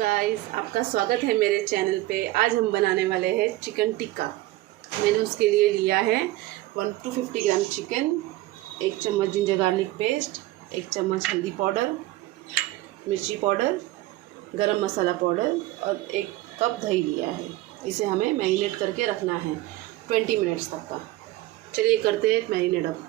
Guys, आपका स्वागत है मेरे चैनल पे। आज हम बनाने वाले हैं चिकन टिक्का। मैंने उसके लिए लिया है 150 ग्राम चिकन, 1 चम्मच जिंजर गार्लिक पेस्ट, 1 चम्मच हल्दी पाउडर, मिर्ची पाउडर, गरम मसाला पाउडर और 1 कप दही लिया है। इसे हमें मैरिनेट करके रखना है 20 मिनट्स तक का। चलिए करते हैं मैरिनेट अब।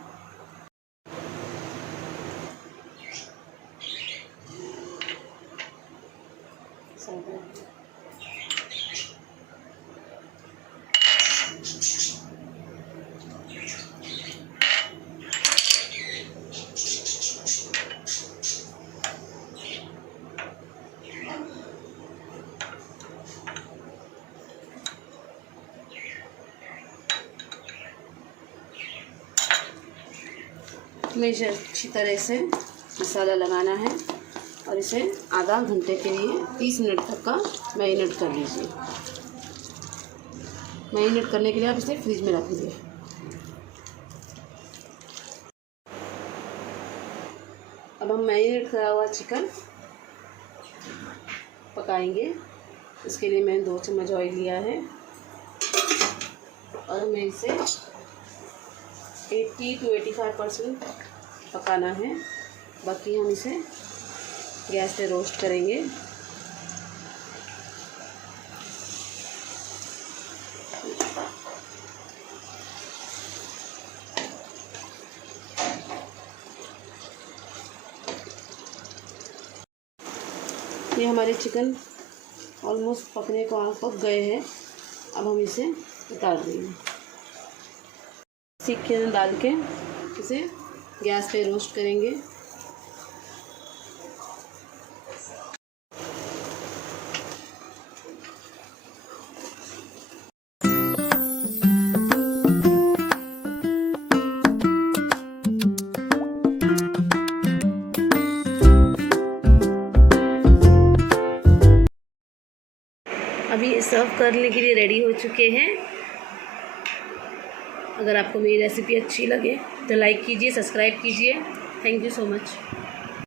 इसे अच्छी तरह से मसाला लगाना है और इसे आधा घंटे के लिए 30 मिनट तक का मैरिनेट कर लीजिए। मैरिनेट करने के लिए आप इसे फ्रिज में रख लीजिए। अब हम मैरिनेट करा हुआ चिकन पकाएंगे। इसके लिए मैंने 2 चम्मच ऑयल लिया है और मैं इसे 80 to 85% पकाना है। बाकी हम इसे गैस पे रोस्ट करेंगे। ये हमारे चिकन ऑलमोस्ट पकने को पक गए हैं। अब हम इसे उतार देंगे। सीख के डाल के इसे गैस पे रोस्ट करेंगे। अभी सर्व करने के लिए रेडी हो चुके हैं। अगर आपको मेरी रेसिपी अच्छी लगे तो लाइक कीजिए, सब्सक्राइब कीजिए। Thank you so much.